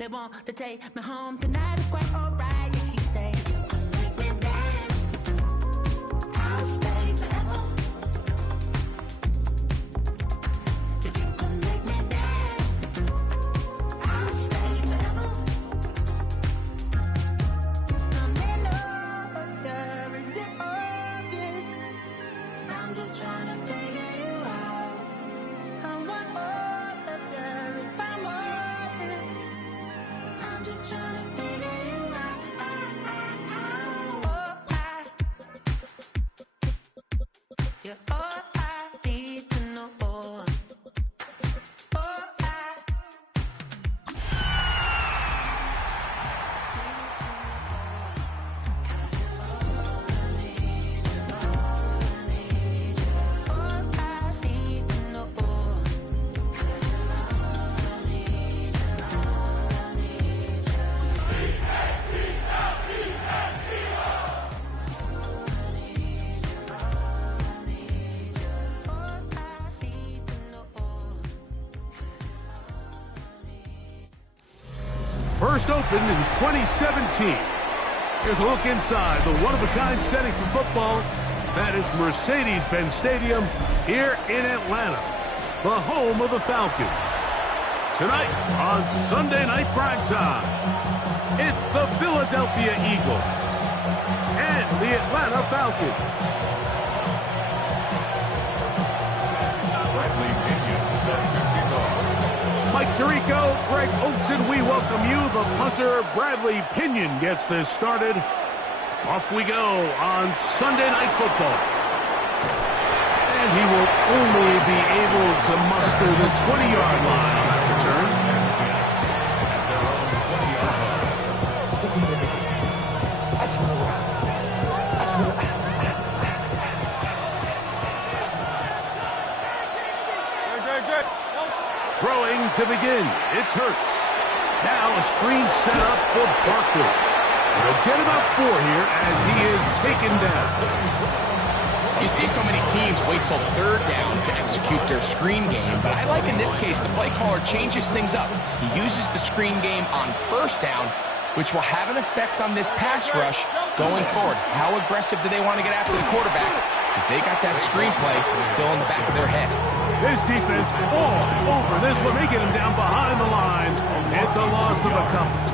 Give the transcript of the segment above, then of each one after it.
They want to take me home tonight. It's quite alright. Yeah, she say, you can make me dance. I'll stay forever. If you can make me dance, I'll stay forever. I'm in love, there is it obvious? I'm just trying to figure you out. I want all of you if I'm honest. I'm just trying to figure you out. You're all I need to know. First opened in 2017. Here's a look inside the one-of-a-kind setting for football. That is Mercedes-Benz Stadium here in Atlanta, the home of the Falcons. Tonight on Sunday Night Primetime, it's the Philadelphia Eagles and the Atlanta Falcons. Mike Tirico, Greg Oatson, we welcome you. The punter, Bradley Pinion, gets this started. Off we go on Sunday Night Football. And he will only be able to muster the 20-yard line on that return. Throwing to begin, it's Hurts. Now a screen set up for Barkley. He'll get about 4 here as he is taken down. You see so many teams wait till third down to execute their screen game, but I like in this case the play caller changes things up. He uses the screen game on first down, which will have an effect on this pass rush going forward. How aggressive do they want to get after the quarterback? Because they got that screenplay still in the back of their head. His defense all over this one. They get him down behind the line. It's a loss of a couple.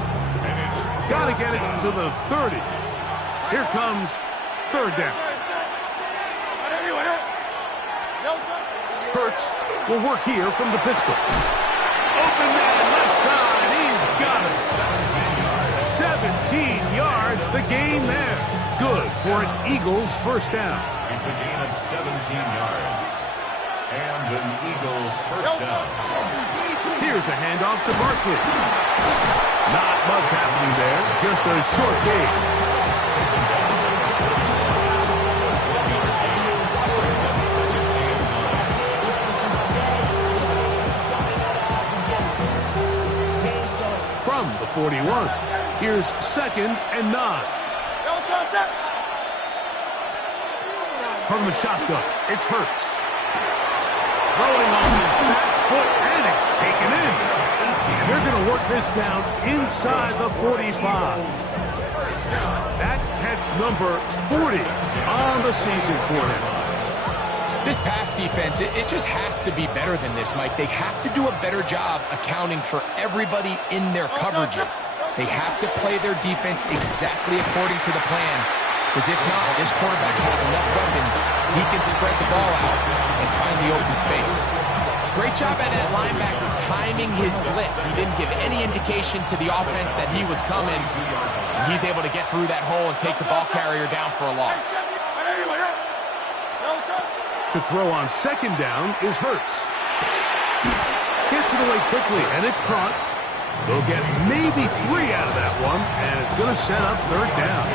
Got to get it to the 30. Here comes third down. Hurts will work here from the pistol. Open man left side. He's got it. 17 yards. The gain there. Good for an Eagles first down. It's a gain of 17 yards. And an Eagle first down. Here's a handoff to Barkley. Not much happening there. Just a short gain. From the 41, here's 2nd and 9. From the shotgun, it's Hurts. Throwing on his back foot, and it's taken in. And they're going to work this down inside the 45. That catch number 40 on the season for him. This pass defense, it just has to be better than this, Mike. They have to do a better job accounting for everybody in their coverages. They have to play their defense exactly according to the plan. Because if not, this quarterback has enough weapons, he can spread the ball out and find the open space. Great job at that linebacker timing his blitz. He didn't give any indication to the offense that he was coming. And he's able to get through that hole and take the ball carrier down for a loss. To throw on 2nd down is Hurts. Gets it away quickly, and it's caught. They'll get maybe 3 out of that one, and it's going to set up 3rd down.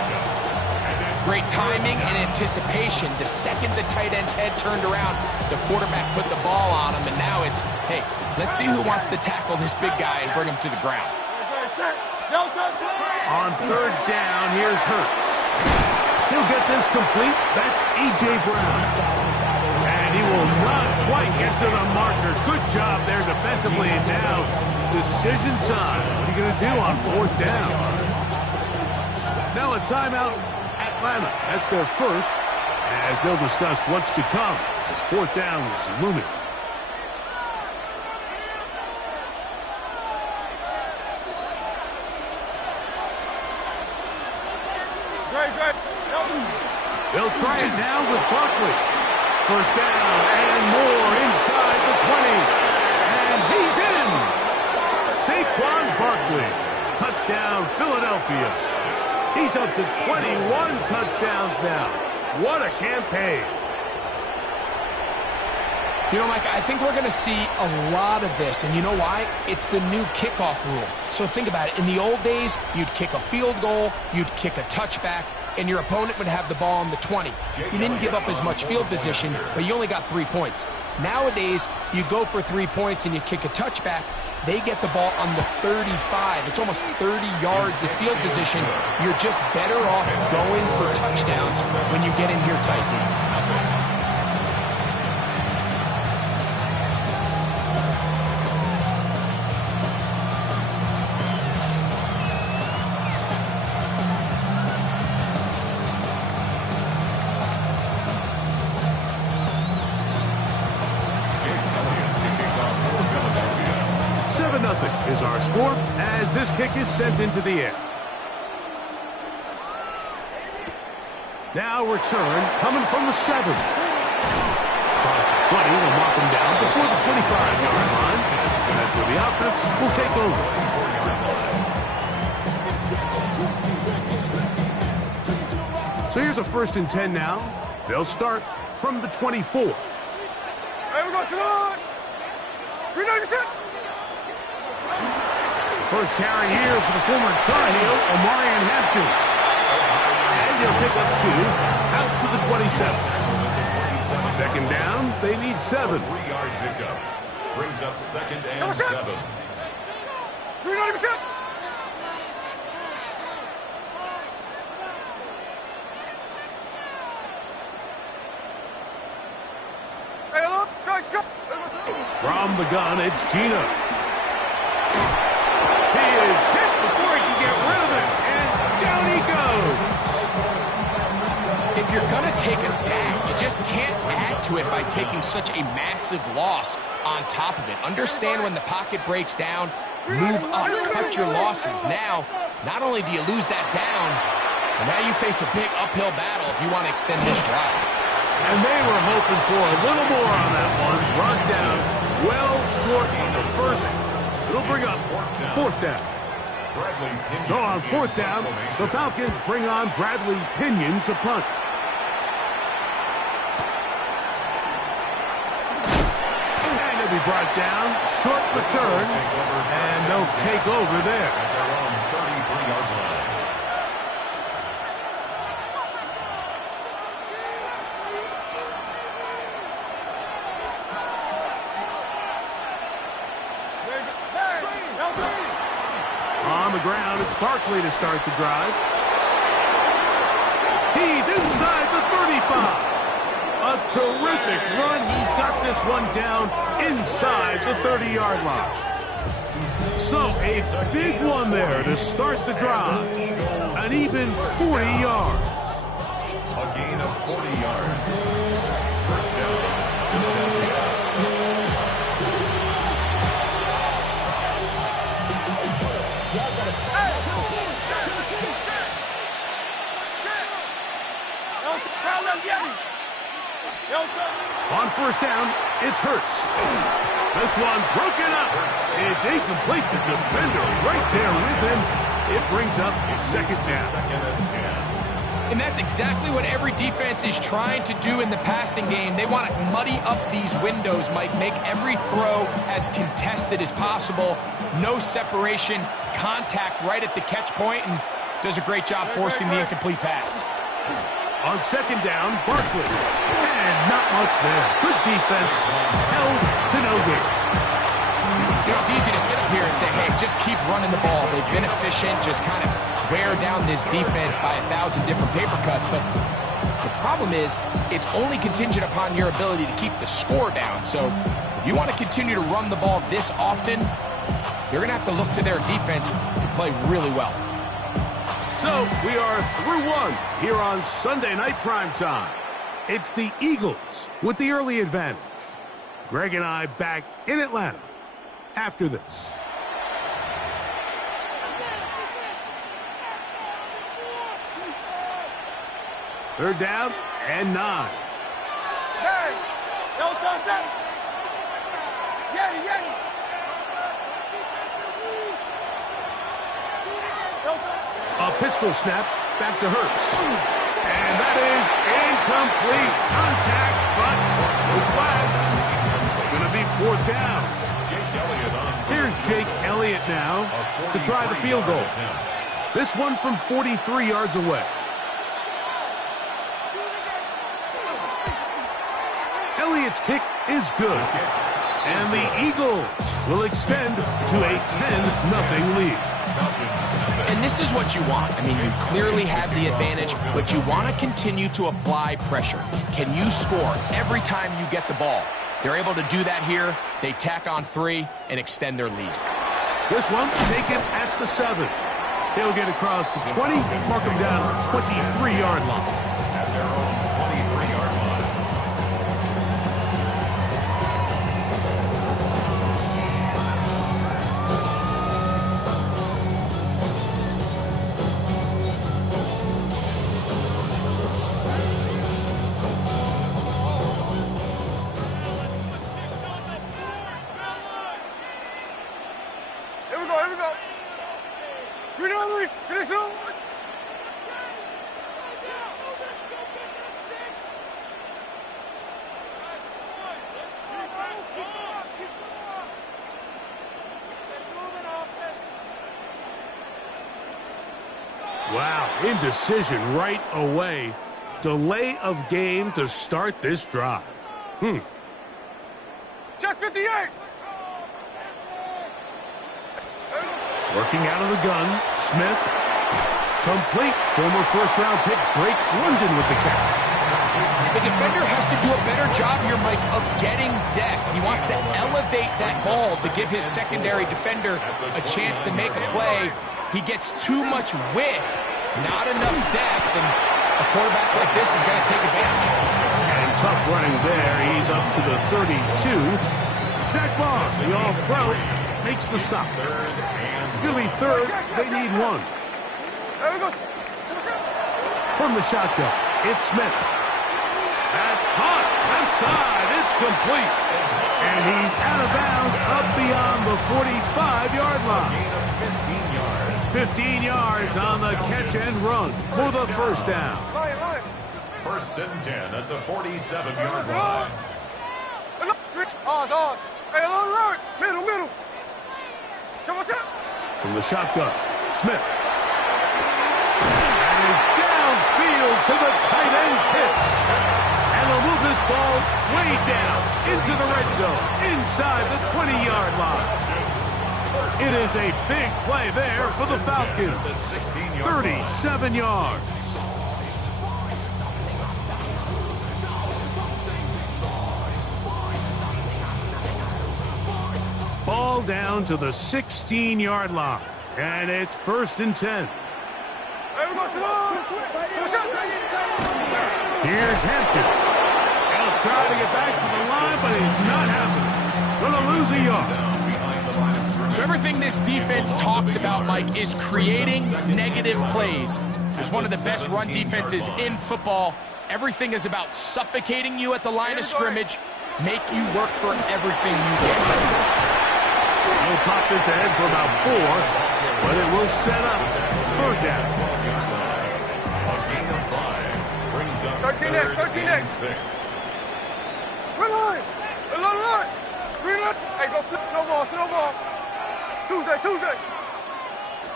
Great timing and anticipation. The second the tight end's head turned around, the quarterback put the ball on him, and now it's, hey, let's see who wants to tackle this big guy and bring him to the ground. On 3rd down, here's Hurts. He'll get this complete. That's A.J. Brown. And And he will not quite get to the marker. Good job there defensively. And now, decision time. What are you going to do on fourth down? Now a timeout, Atlanta. That's their first, as they'll discuss what's to come as fourth down is looming. They'll try it now with Barkley. First down and more inside the 20. And he's in. Saquon Barkley. Touchdown, Philadelphia. He's up to 21 touchdowns now. What a campaign. You know, Mike, I think we're going to see a lot of this, and you know why? It's the new kickoff rule. So think about it. In the old days, you'd kick a field goal, you'd kick a touchback, and your opponent would have the ball on the 20. You didn't give up as much field position, but you only got 3 points. Nowadays, you go for 3 points and you kick a touchback, they get the ball on the 35. It's almost 30 yards of field position. You're just better off going for touchdowns when you get in here tight. 7-0 is our score as this kick is sent into the air. Now return coming from the 7. Across the 20, will mark him down before the 25-yard line. And that's where the offense will take over. So here's a 1st and 10 now. They'll start from the 24. Hey, we go, Salon! First carry here for the former Tar Heel, Omarion Hampton. And he'll pick up 2 out to the 27. Second down, they need 7. 3-yard pickup. Brings up 2nd and 7. 390%! Hey, look! From the gun, it's Gino. He is hit before he can get rid of it, and down he goes. If you're going to take a sack, you just can't add to it by taking such a massive loss on top of it. Understand when the pocket breaks down, move up, cut your losses. Now, not only do you lose that down, but now you face a big uphill battle if you want to extend this drive. And they were hoping for a little more on that one. Brought down well short on the first. It'll bring up 4th down. So on 4th down, the Falcons bring on Bradley Pinion to punt. And he'll be brought down. Short return. And they'll take over there. At their own 33-yard line. On the ground, it's Barkley to start the drive. He's inside the 35. A terrific run. He's got this one down inside the 30-yard line. So a big one there to start the drive. An even 40 yards. A gain of 40 yards. First down. On 1st down, it's Hurts. This one broken up. It's incomplete. The defender right there with him. It brings up 2nd down. 2nd and 10. And that's exactly what every defense is trying to do in the passing game. They want to muddy up these windows, Mike, make every throw as contested as possible. No separation, contact right at the catch point, and does a great job forcing the incomplete pass. On 2nd down, Barkley. And not much there. Good defense. Held to no gain. You know, it's easy to sit up here and say, hey, just keep running the ball. They've been efficient, just kind of wear down this defense by 1,000 different paper cuts. But The problem is, it's only contingent upon your ability to keep the score down. So if you want to continue to run the ball this often, you're going to have to look to their defense to play really well. So we are through one here on Sunday Night Primetime. It's the Eagles with the early advantage. Greg and I back in Atlanta after this. Third down and 9. A pistol snap back to Hurts. And that is incomplete. Contact, but no flags. It's going to be 4th down. Here's Jake Elliott now to try the field goal. This one from 43 yards away. Elliott's kick is good. And the Eagles will extend to a 10-0 lead. And this is what you want. I mean, you clearly have the advantage, but you want to continue to apply pressure. Can you score every time you get the ball? They're able to do that here. They tack on 3 and extend their lead. This one taken at the 7. They'll get across the 20, mark them down at the 23-yard line. At their own 23-yard line. Here we go. Finish it all. Wow, indecision right away. Delay of game to start this drive. Check 58. Working out of the gun, Smith. Complete. Former first-round pick Drake London with the catch. The defender has to do a better job here, Mike, of getting depth. He wants to elevate that ball to give his secondary defender a chance to make a play. He gets too much width, not enough depth, and a quarterback like this is going to take advantage. And tough running there. He's up to the 32. Zach Moss, the all-pro, makes the stop. It'll be 3rd. They need 1. There we go. From the shotgun, it's Smith. That's hot. Left side. It's complete. And he's out of bounds up beyond the 45-yard line. 15 yards on the catch and run for the first down. First and 10 at the 47-yard line. Ours. Hey, along the road. Middle. From the shotgun, Smith. And is downfield to the tight end pitch. And they'll move this ball way down into the red zone, inside the 20-yard line. It is a big play there for the Falcons. 37 yards. Ball down to the 16-yard line. And it's 1st and 10. Here's Hampton. He'll try to get back to the line, but it's not happening. Going to lose a yard. So everything this defense talks about, Mike, is creating negative plays. It's one of the best run defenses in football. Everything is about suffocating you at the line of scrimmage, make you work for everything you get. He'll pop this ahead for about 4, but it will set up 3rd down. A gain of 5 brings up 13 X. 6. Run line. Green light. Hey, go flip. No ball. Tuesday.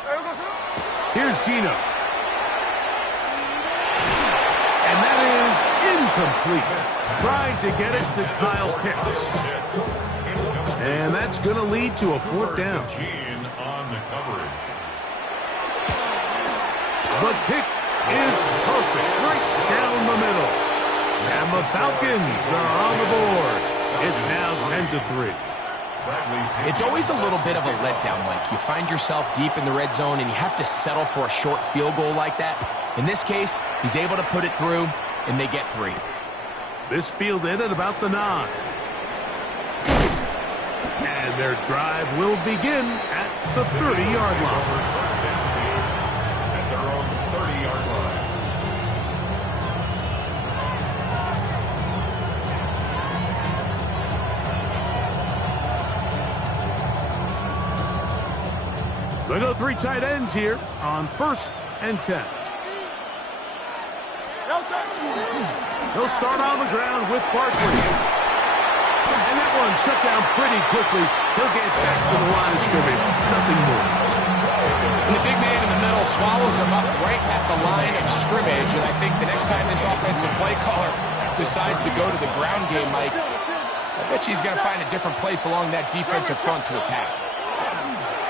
Hey, go sit. Here's Gino. And that is incomplete. Trying to get it to Kyle Pitts. And that's going to lead to a 4th down. On the coverage. The kick is perfect. Great down the middle. And the Falcons are on the board. It's now 10-3. It's always a little bit of a letdown, Mike. You find yourself deep in the red zone, and you have to settle for a short field goal like that. In this case, he's able to put it through, and they get 3. This fielded at about the 9. And their drive will begin at the 30-yard line. First down team at their own 30-yard line. They go 3 tight ends here on 1st and 10. He'll start on the ground with Barkley. And that one shut down pretty quickly. He'll get back to the line of scrimmage. Nothing more. And the big man in the middle swallows him up right at the line of scrimmage. And I think the next time this offensive play caller decides to go to the ground game, Mike, I bet you he's going to find a different place along that defensive front to attack.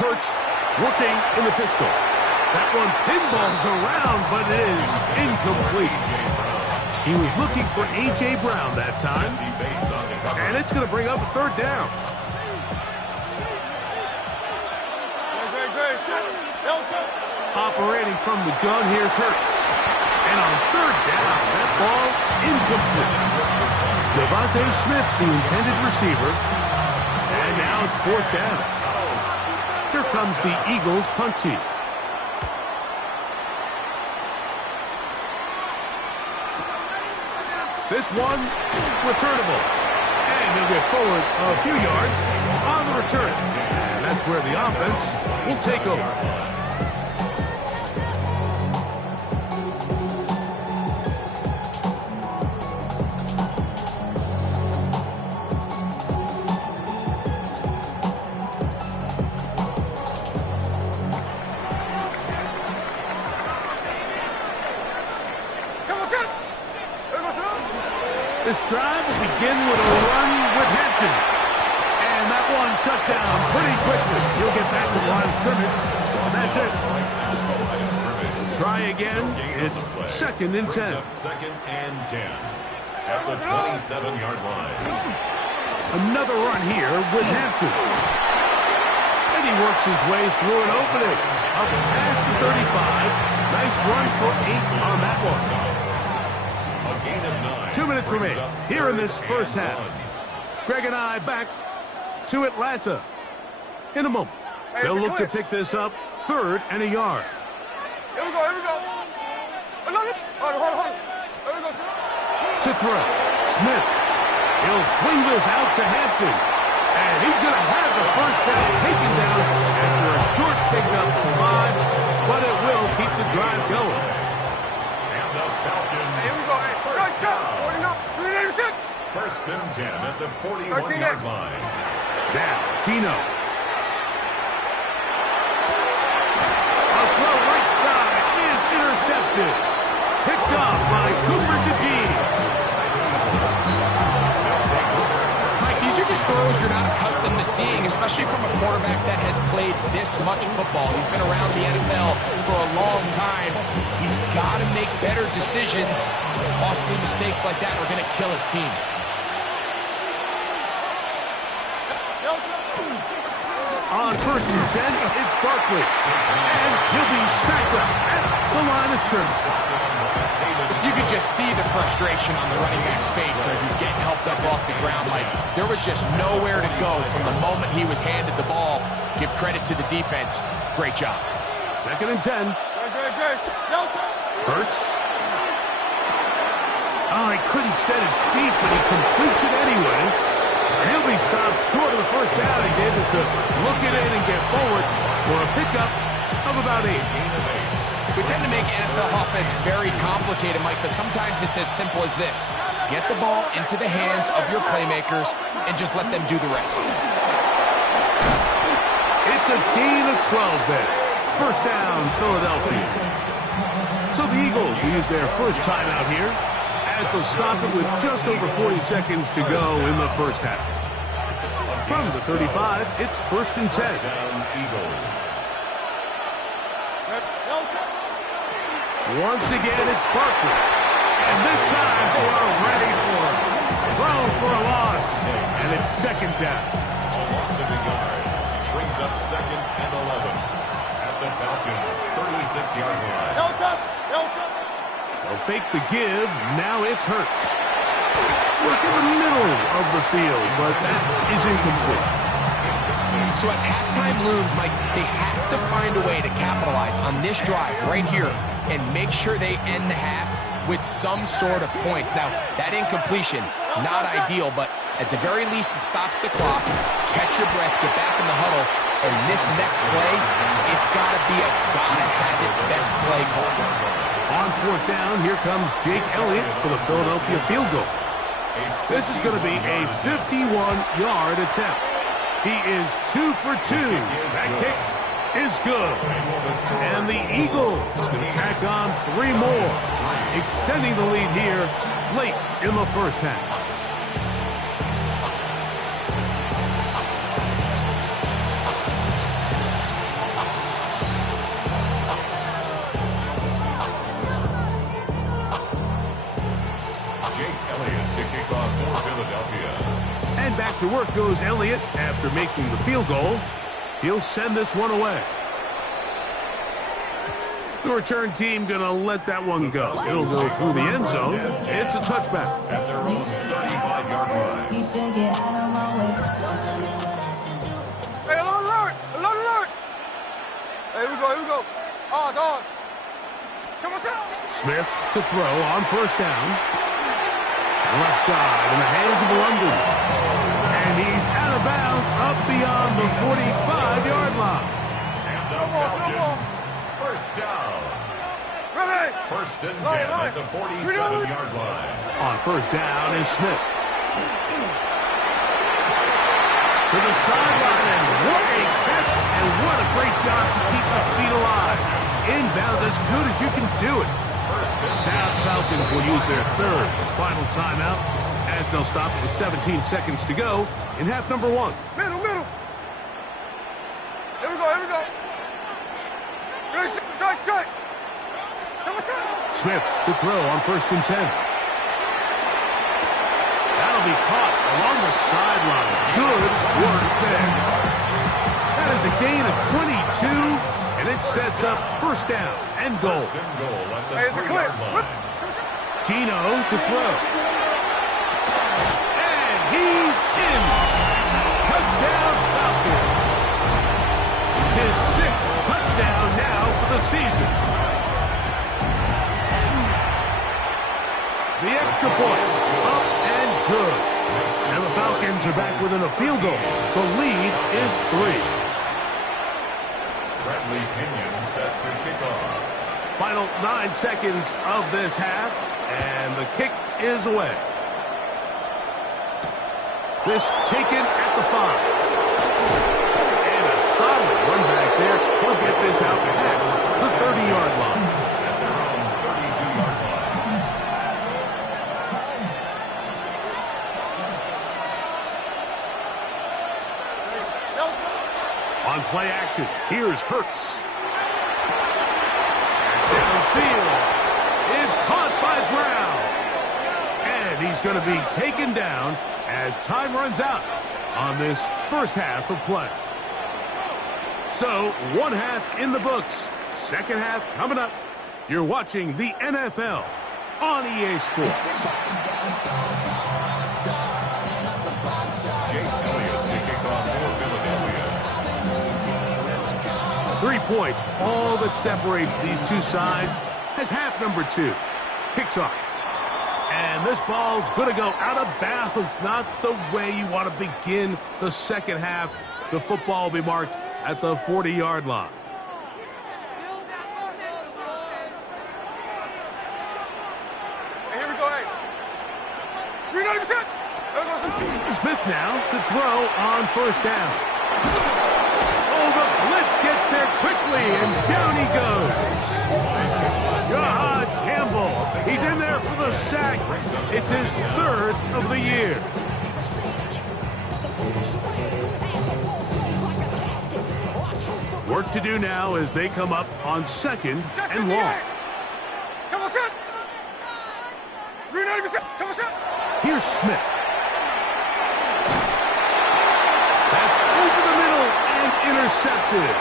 Hurts working in the pistol. That one pinballs around, but it is incomplete. He was looking for A.J. Brown that time. And it's going to bring up a 3rd down. Operating from the gun, here's Hurts. And on 3rd down, that ball incomplete. Devontae Smith, the intended receiver. And now it's 4th down. Here comes the Eagles punt team. This one, returnable. And he'll get forward a few yards on the return. And that's where the offense will take over. This drive will begin with a run with Hampton. And that one shut down pretty quickly. He'll get back to the line of scrimmage. That's it. Try again. It's 2nd and 10. 2nd and 10 at the 27-yard line. Another run here with Hampton. And he works his way through an opening. Up past the 35. Nice run for 8 on that one. 2 minutes remain here in this first half. Greg and I back to Atlanta in a moment. They'll look to pick this up 3rd and a yard. Here we go, here we go. Hold on. Here we go, sir. To throw, Smith. He'll swing this out to Hampton. And he's going to have the first down taken down after a short pickup of 5. But it will keep the drive going. And the Falcons. Here we go. Right, go. 49, 1st and 10 at the 41-yard line. Now, Gino. A throw right side is intercepted. Picked up by Cooper DeJean. Mike, these are just throws you're not accustomed to seeing, especially from a quarterback that has played this much football. He's been around the NFL for a long time. He's got to make better decisions. Costly mistakes like that are going to kill his team. On 1st and 10, it's Barkley. And he'll be stacked up at the line of scrimmage. You could just see the frustration on the running back's face as he's getting helped up off the ground. Like, there was just nowhere to go from the moment he was handed the ball. Give credit to the defense. Great job. 2nd and 10. Hurts. Oh, he couldn't set his feet, but he completes it anyway. He'll be stopped short of the first down. He's able to look it in and get forward for a pickup of about 8. We tend to make NFL offense very complicated, Mike, but sometimes it's as simple as this. Get the ball into the hands of your playmakers and just let them do the rest. It's a gain of 12 there. First down, Philadelphia. So the Eagles will use their first timeout here as they'll stop it with just over 40 seconds to go in the first half. From the 35, it's 1st and 10. Once again, it's Barkley. And this time they are ready for it. Throw for a loss. And it's second down. A loss of a yard. Brings up 2nd and 11 at the Falcons' 36-yard line. No touch. No touch. They'll fake the give. Now it's Hurts. Work in the middle of the field, but that is incomplete. So as halftime looms, Mike, they have to find a way to capitalize on this drive right here and make sure they end the half with some sort of points. Now, that incompletion, not ideal, but at the very least, it stops the clock. Catch your breath, get back in the huddle, and this next play, it's got to be a gotta-have-it best play call. On 4th down, here comes Jake Elliott for the Philadelphia field goal. This is going to be a 51-yard attempt. He is 2 for 2. That kick is good. And the Eagles going to tack on 3 more, extending the lead here late in the first half. Jake Elliott to kick off for Philadelphia. And back to work goes Elliott after making the field goal. He'll send this one away. The return team going to let that one go. It'll go through the end zone. It's a touchback. At their own 35-yard line. Hey, alert! Alert, alert! Hey, here we go, here we go. Ours, ours. Smith to throw on 1st down. Left side in the hands of London. And he's out of bounds up beyond the 45-yard line. And the Falcons, 1st down. Ready? 1st and 10 at the 47-yard line. On 1st down is Smith. To the sideline, and what a catch, and what a great job to keep the feet alive. Inbounds as good as you can do it. Now the Falcons will use their 3rd final timeout as they'll stop it with 17 seconds to go in half number 1. Middle, middle. Here we go, here we go. Good strike, strike. Smith to throw on 1st and 10. That'll be caught along the sideline. Good work there. That is a gain of 22, and it sets up 1st down and goal. First and goal at the Hey, it's a clip. 3-yard line. Gino to throw. And he's in. Touchdown Falcons. His 6th touchdown now for the season. The extra point, up and good. And the Falcons are back within a field goal. The lead is 3. Bradley Pinion set to kick off. Final 9 seconds of this half, and the kick is away. This taken at the 5. And a solid run back there. He'll get this out past the 30-yard line. At their own 32-yard line. On play action, here's Hurts. Downfield is caught by Brown. And he's going to be taken down as time runs out on this first half of play. So, 1 half in the books. 2nd half coming up. You're watching the NFL on EA Sports. Jake Elliott to kick off for Philadelphia. 3 points, all that separates these two sides, as half number 2 kicks off. And this ball's going to go out of bounds, not the way you want to begin the 2nd half. The football will be marked at the 40-yard line. Hey, here we go, hey. 390%. Smith now to throw on 1st down. Oh, the blitz gets there quickly, and down he goes. Jahad Campbell, he's in there for the sack. It's his 3rd of the year. Work to do now as they come up on 2nd and long. Here's Smith. That's over the middle and intercepted.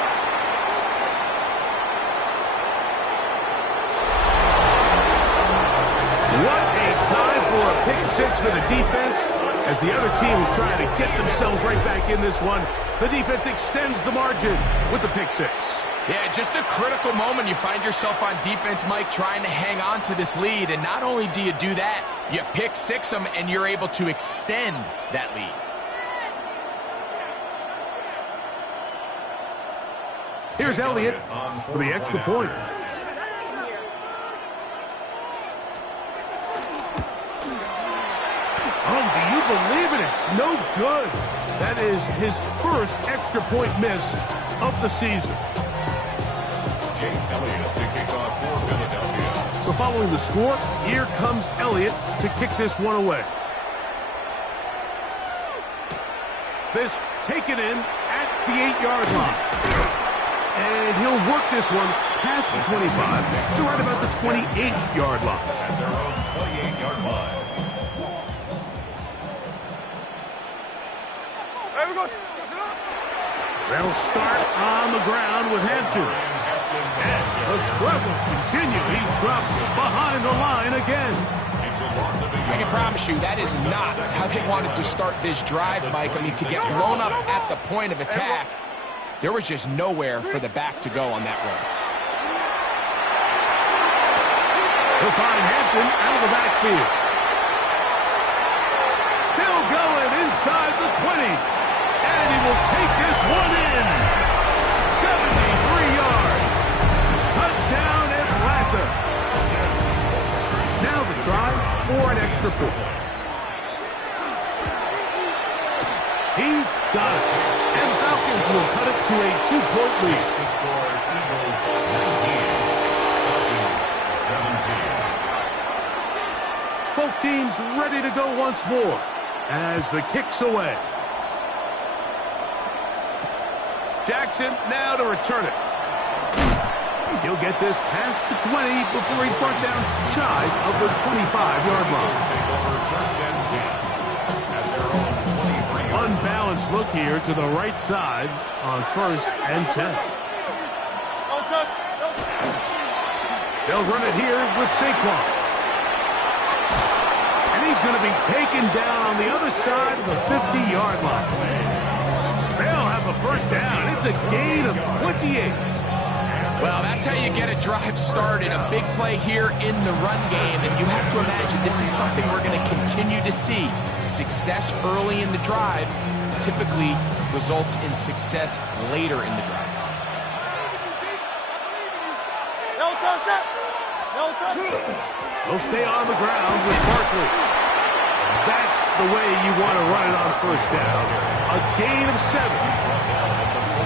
What a time for a pick six for the defense. As the other team is trying to get themselves right back in this one, the defense extends the margin with the pick six. Yeah, just a critical moment. You find yourself on defense, Mike, trying to hang on to this lead. And not only do you do that, you pick six them, and you're able to extend that lead. Here's Elliott for the extra point. Oh, do you believe it? It's no good. That is his first extra point miss of the season. Jake Elliott to kick off for Philadelphia. So following the score, here comes Elliott to kick this one away. This taken in at the 8-yard line. And he'll work this one past the 25 to right about the 28-yard line. At their own 28-yard line. There we go. They'll start on the ground with Hampton. And the struggles continue. He's dropped behind the line again. It's a loss of 8 I can yards. promise you that is not how they wanted to start this drive, Mike. I mean, to get blown up at the point of attack, there was just nowhere for the back to go on that run. He'll find Hampton out of the backfield. Still going inside the 20. And he will take this one in. 73 yards. Touchdown, Atlanta. Now the try for an extra point. He's got it. And the Falcons will cut it to a 2-point lead. The score, Eagles 19, Falcons 17. Both teams ready to go once more as the kick's away. Jackson now to return it. He'll get this past the 20 before he's brought down shy of the 25-yard line. Take over first and 10 at their own 23-yard line. Unbalanced look here to the right side on first and 10. They'll run it here with Saquon. And he's going to be taken down on the other side of the 50-yard line. They'll have a first down. It's a gain of 28. Well, that's how you get a drive started. A big play here in the run game. And you have to imagine this is something we're going to continue to see. Success early in the drive typically results in success later in the drive. They'll stay on the ground with Barkley. That's the way you want to run it on first down. A gain of 7.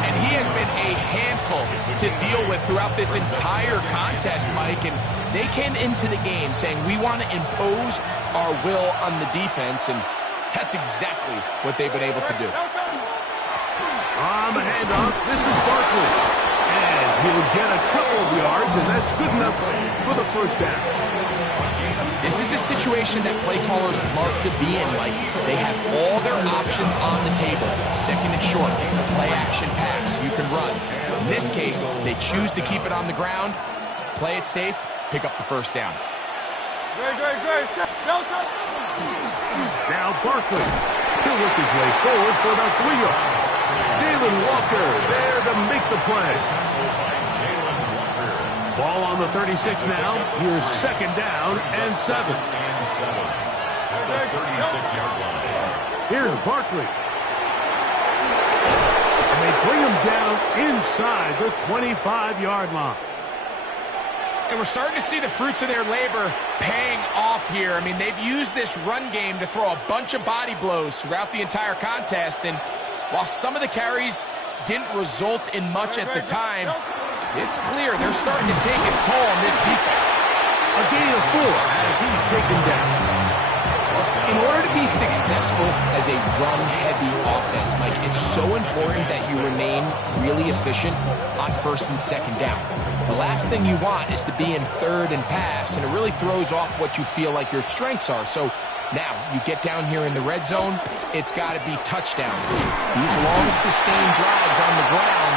And he has been a handful to deal with throughout this entire contest, Mike. And they came into the game saying, we want to impose our will on the defense. And that's exactly what they've been able to do. On the handoff, this is Barkley. And he'll get a couple of yards, and that's good enough for the first down. This is a situation that play callers love to be in, Mike. They have all their options on the table. Second and short, play action pass, you can run. In this case, they choose to keep it on the ground, play it safe, pick up the first down. Now Barkley. He'll work his way forward for about 3 yards. Jalen Walker there to make the play. Ball on the 36 now. Here's second down and 7. At the 36-yard line. Here's Barkley. And they bring him down inside the 25-yard line. And we're starting to see the fruits of their labor paying off here. I mean, they've used this run game to throw a bunch of body blows throughout the entire contest. And while some of the carries didn't result in much at the time, it's clear they're starting to take its toll on this defense. A gain of 4 as he's taken down. In order to be successful as a run-heavy offense, Mike, it's so important that you remain really efficient on first and second down. The last thing you want is to be in third and pass, and it really throws off what you feel like your strengths are. So Now, you get down here in the red zone, it's got to be touchdowns. These long, sustained drives on the ground,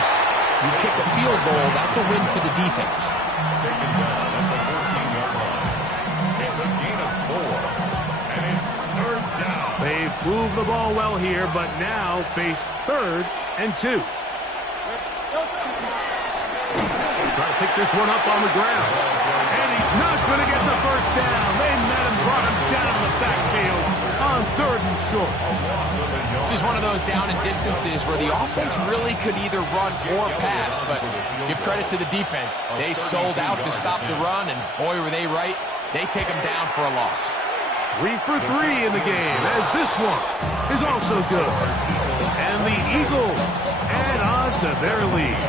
you kick a field goal, that's a win for the defense. Taken down at the 14-yard line. It's a gain of 4, and it's third down. They've moved the ball well here, but now face 3rd and 2. Try to pick this one up on the ground. And he's not going to get the first down. They met him, brought him down in the backfield on 3rd and short. This is one of those down and distances where the offense really could either run or pass, but give credit to the defense. They sold out to stop the run, and boy, were they right. They take them down for a loss. 3 for 3 in the game, as this one is also good. And the Eagles add on to their lead.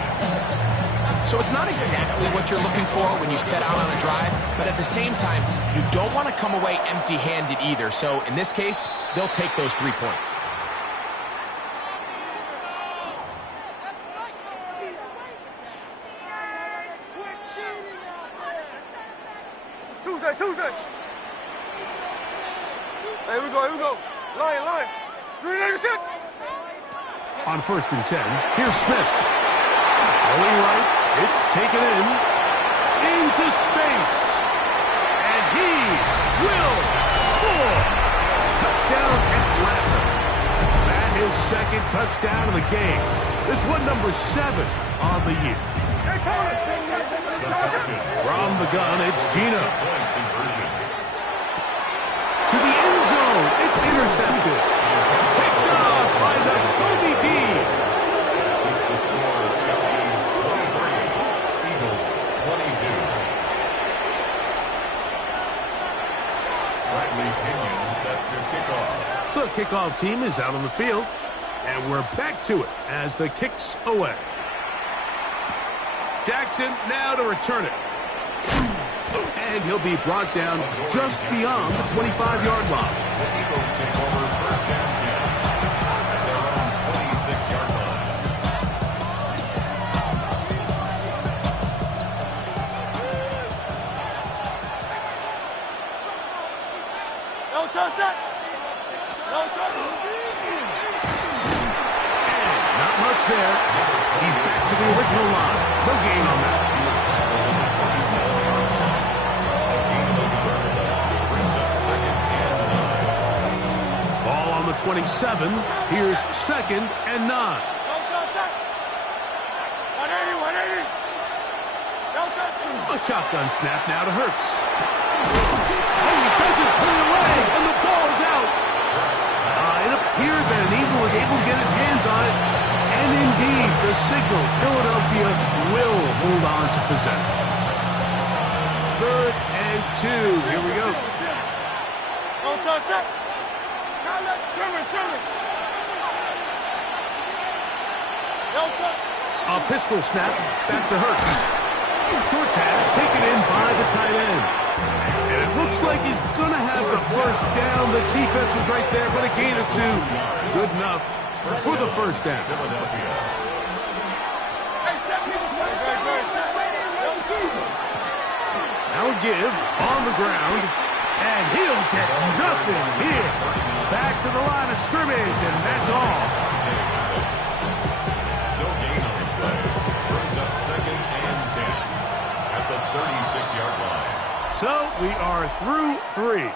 So it's not exactly what you're looking for when you set out on a drive, but at the same time, you don't want to come away empty-handed either. So in this case, they'll take those 3 points. Tuesday. Hey, here we go. Line. On 1st and 10, here's Smith. Going right, it's taken into space. And he will score. Touchdown, Atlanta. That is 2nd touchdown of the game. This one number 7 on the year. From the gun, it's Gino. To the end zone, it's intercepted. Picked off by the Kobe D. The score is 23. Eagles 22. Bradley Pinion set to kick off. The kickoff team is out on the field, and we're back to it as the kick's away. Jackson now to return it. And he'll be brought down just beyond the 25-yard line. The Eagles take over 1st and 10 at their own 26-yard line. No touch. And not much there. He's back to the original line. No gain on that. Ball on the 27. Here's 2nd and 9. 180. A shotgun snap now to Hurts. And he doesn't turn away, and the ball is out. It appeared that an Eagle was able to get his hands on it. And indeed, the signal, Philadelphia will hold on to possession. 3rd and 2. Here we go. No touch. Now let's trim it. No touch. A pistol snap back to Hurts. Short pass taken in by the tight end. And it looks like he's going to have the first down. The defense was right there, but a gain of 2. Good enough for the first down. Now a give on the ground, and he'll get nothing here. Back to the line of scrimmage, and that's all. No gain on the play. Brings up 2nd and 10 at the 36-yard line. So we are through 3.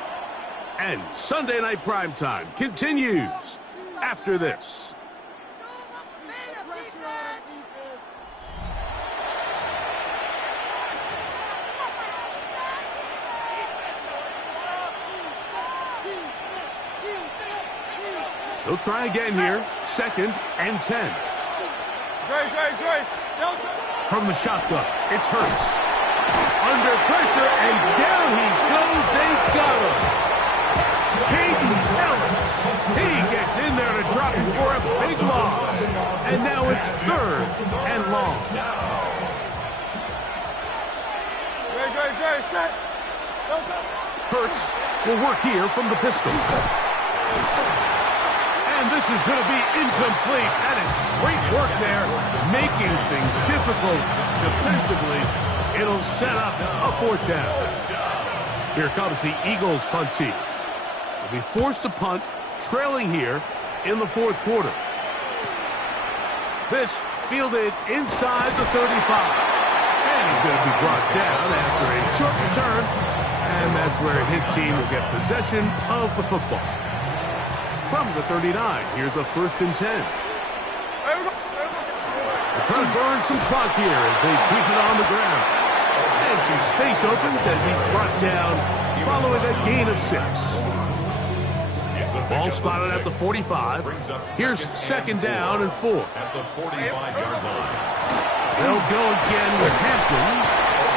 And Sunday Night Primetime continues after this. They'll try again here. 2nd and 10. Grace. From the shotgun, it's Hurts. Under pressure, and down he goes. They got him. Caden Ellis. He gets in there to drop him for a big loss. And now it's 3rd and long. Grace. Hurts will work here from the pistol. And this is going to be incomplete. That is great work there, making things difficult defensively. It'll set up a 4th down. Here comes the Eagles punt team. They'll be forced to punt, trailing here in the fourth quarter. This fielded inside the 35. And he's going to be brought down after a short return. And that's where his team will get possession of the football. From the 39, here's a 1st and 10. They're trying to burn some clock here as they keep it on the ground. And some space opens as he's brought down following a gain of 6. Ball spotted at the 45. Here's 2nd down and 4. At the 45-yard line. They'll go again with Hampton.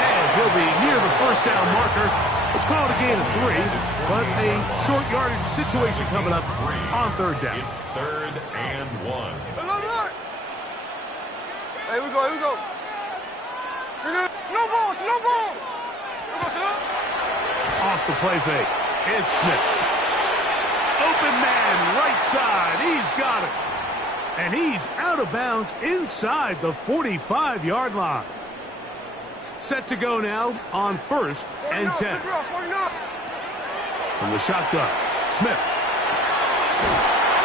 And he'll be near the 1st down marker. It's called a gain of 3, but a short yardage situation coming up on 3rd down. It's 3rd and 1. Here we go, here we go. Slow ball, slow ball. Off the play fake. It's Smith. Open man, right side. He's got it. And he's out of bounds inside the 45-yard line. Set to go now on 1st and 10. From the shotgun, Smith.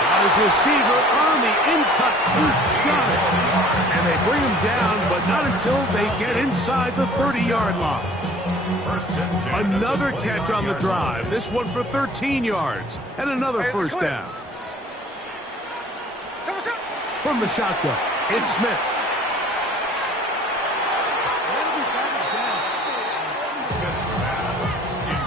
Got his receiver on the in-cut. He's got it. And they bring him down, but not until they get inside the 30-yard line. Another catch on the drive. This one for 13 yards. And another 1st down. From the shotgun, it's Smith.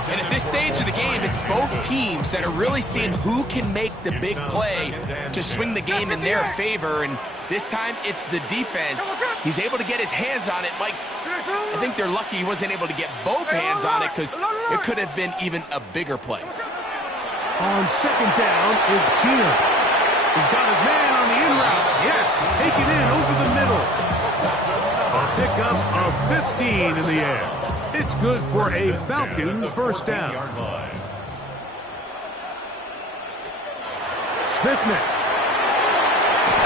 And at this stage of the game, it's both teams that are really seeing who can make the big play to swing the game in their favor. And this time, it's the defense. He's able to get his hands on it. Mike, I think they're lucky he wasn't able to get both hands on it because it could have been even a bigger play. On 2nd down, it's Gino. He's got his man on the in route. Yes, take it in over the middle. A pickup of 15 in the air. It's good for a Falcon 1st down. Smith next.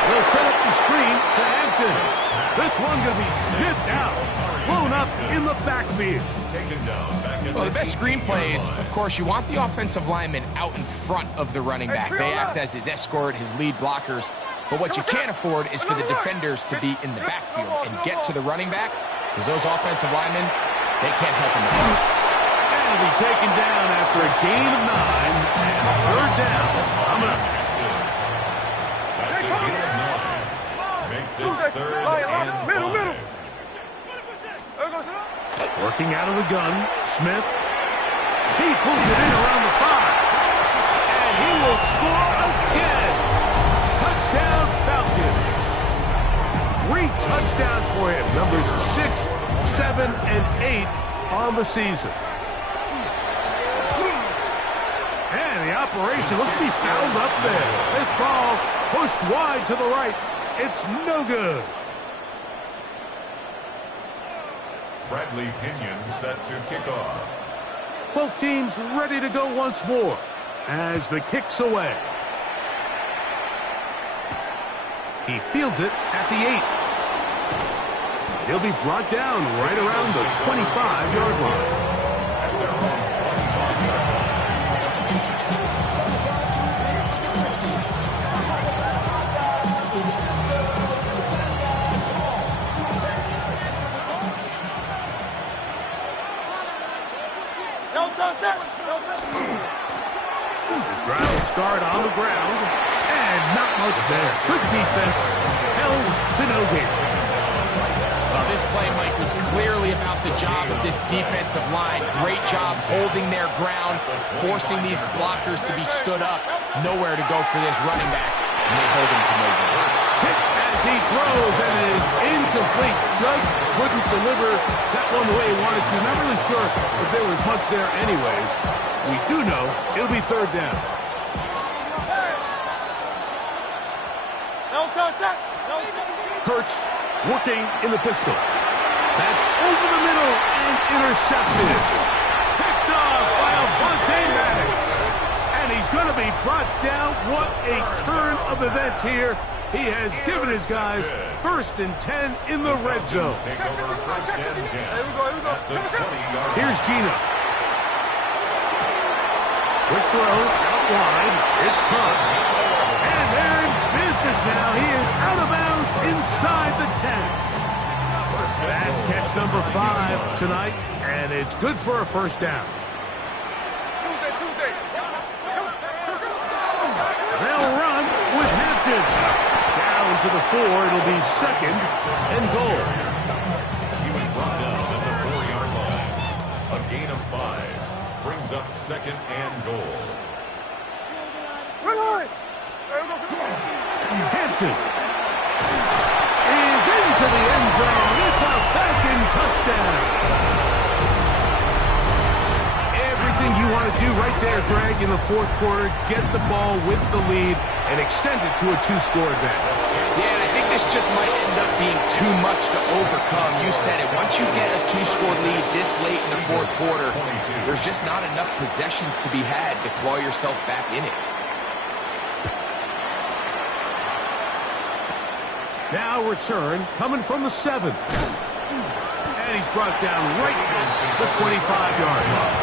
They'll set up the screen to Hampton. This one going to be sniffed out. Blown up in the backfield. Well, the best screen plays, of course, you want the offensive lineman out in front of the running back. They act as his escort, his lead blockers. But what you can't afford is for the defenders to be in the backfield and get to the running back, because those offensive linemen, they can't help him. And he'll be taken down after a gain of 9 and 3rd down. I'm up. That's a gain of 9. Makes it 3rd and 5. Middle. Working out of the gun, Smith. He pulls it in around the 5. And he will score again. Touchdown, Falcons. 3 touchdowns for him. Numbers 6, 7, and 8 on the season. And the operation looks to be fouled up there. This ball pushed wide to the right. It's no good. Bradley Pinion set to kick off. Both teams ready to go once more as the kick's away. He fields it at the 8. He'll be brought down right around the 25-yard line. His drive will start on the ground, and not much there. Good defense, held to no gain. Well, this play, Mike, was clearly about the job of this defensive line. Great job holding their ground, forcing these blockers to be stood up. Nowhere to go for this running back, and they hold him to no gain. Hit as he throws, and it is incomplete. Just couldn't deliver that one the way he wanted to. Not really sure if there was much there anyways. We do know it'll be 3rd down. Hurts working in the pistol. That's over the middle and intercepted. Picked off by Avonte Maddox. And he's going to be brought down. What a turn of events here. He has given his guys 1st and 10 in the red zone. Take over 1st and 10. Here we go. At the 20-yard line. Here's Gino. Quick throw, out wide. It's caught. And they're in business now. He is out of bounds inside the 10. That's catch number 5 tonight, and it's good for a first down. They'll run with Hampton. Down to the 4. It'll be second and goal. He was brought down at the 4-yard line. A gain of 5 brings up second and goal. Hampton is into the end zone. It's a Falcon touchdown. Everything you want to do right there, Greg, in the fourth quarter, get the ball with the lead and extend it to a 2-score advantage. Yeah, and I think this just might end up being too much to overcome. You said it. Once you get a 2-score lead this late in the fourth quarter, there's just not enough possessions to be had to claw yourself back in it. Now return coming from the 7. And he's brought down right at the 25-yard line.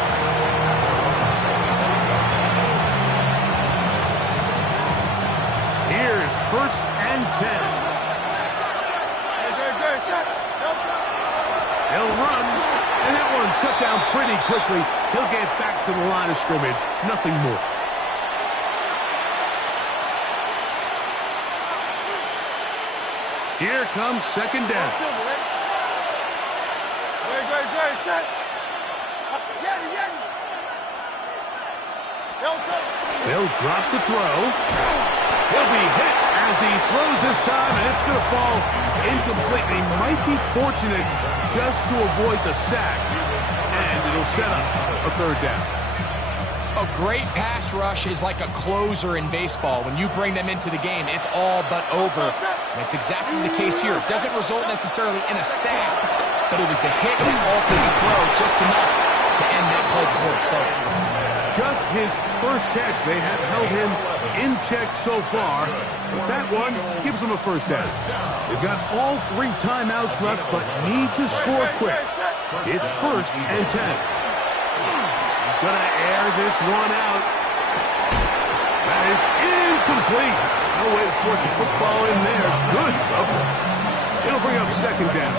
Here's first and 10. He'll run, and that one shut down pretty quickly. He'll get back to the line of scrimmage. Nothing more. Here comes second down. They'll drop to throw. He'll be hit as he throws this time, and it's going to fall incomplete. He might be fortunate just to avoid the sack, and it'll set up a third down. A great pass rush is like a closer in baseball. When you bring them into the game, it's all but over. That's exactly the case here. It doesn't result necessarily in a sack, but it was the hit that altered the throw just enough to end that play before it started. Just his first catch. They have held him in check so far, but that one gives them a first down. They've got all 3 timeouts left, but need to score quick. It's first and 10. He's going to air this one out. That is incomplete. No way to force the football in there. Good coverage. It'll bring up second down.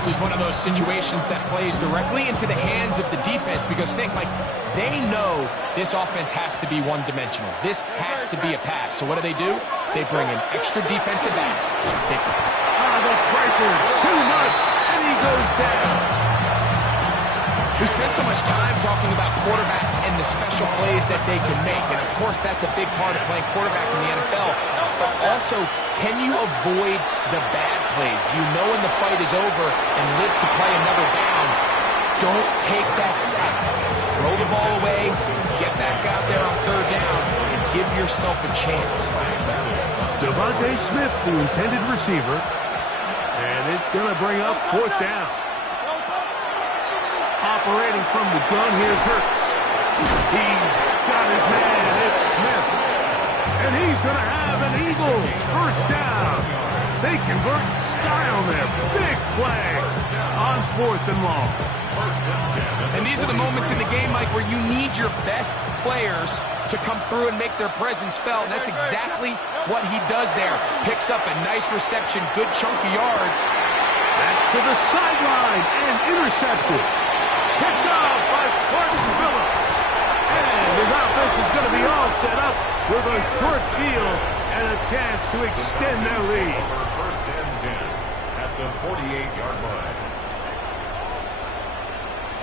This is one of those situations that plays directly into the hands of the defense because think, like, they know this offense has to be one-dimensional. This has to be a pass. So what do? They bring in extra defensive backs. The pressure, too much, and he goes down. We spend so much time talking about quarterbacks and the special plays that they can make, and of course that's a big part of playing quarterback in the NFL. But also, can you avoid the bad plays? Do you know when the fight is over and live to play another down? Don't take that sack. Throw the ball away, get back out there on third down, and give yourself a chance. Devontae Smith, the intended receiver, and it's going to bring up fourth down. Operating from the gun, here's Hurts. He's got his man, it's Smith. And he's going to have an Eagles first down. They convert in style there. Big play on fourth and long. And these are the moments in the game, Mike, where you need your best players to come through and make their presence felt. And that's exactly what he does there. Picks up a nice reception, good chunk of yards. That's to the sideline and interception. Picked off by Martin Phillips. And his offense is going to be all set up with a short field and a chance to extend their lead. First and 10 at the 48-yard line.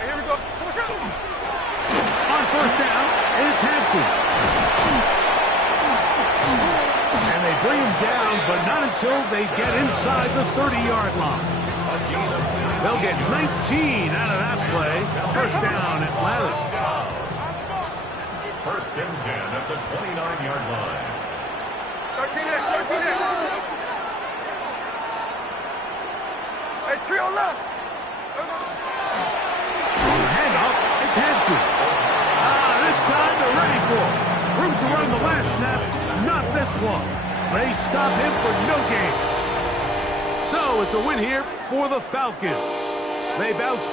Here we go. On first down, it's Hampton. And they bring him down, but not until they get inside the 30-yard line. They'll get 19 out of that play. First down, Atlanta. First and 10 at the 29-yard line. 13 in. Hey, trio left. Handoff, it's Hampton. This time they're ready for it. Room to run the last snap, not this one. They stop him for no gain. So it's a win here for the Falcons. They bounce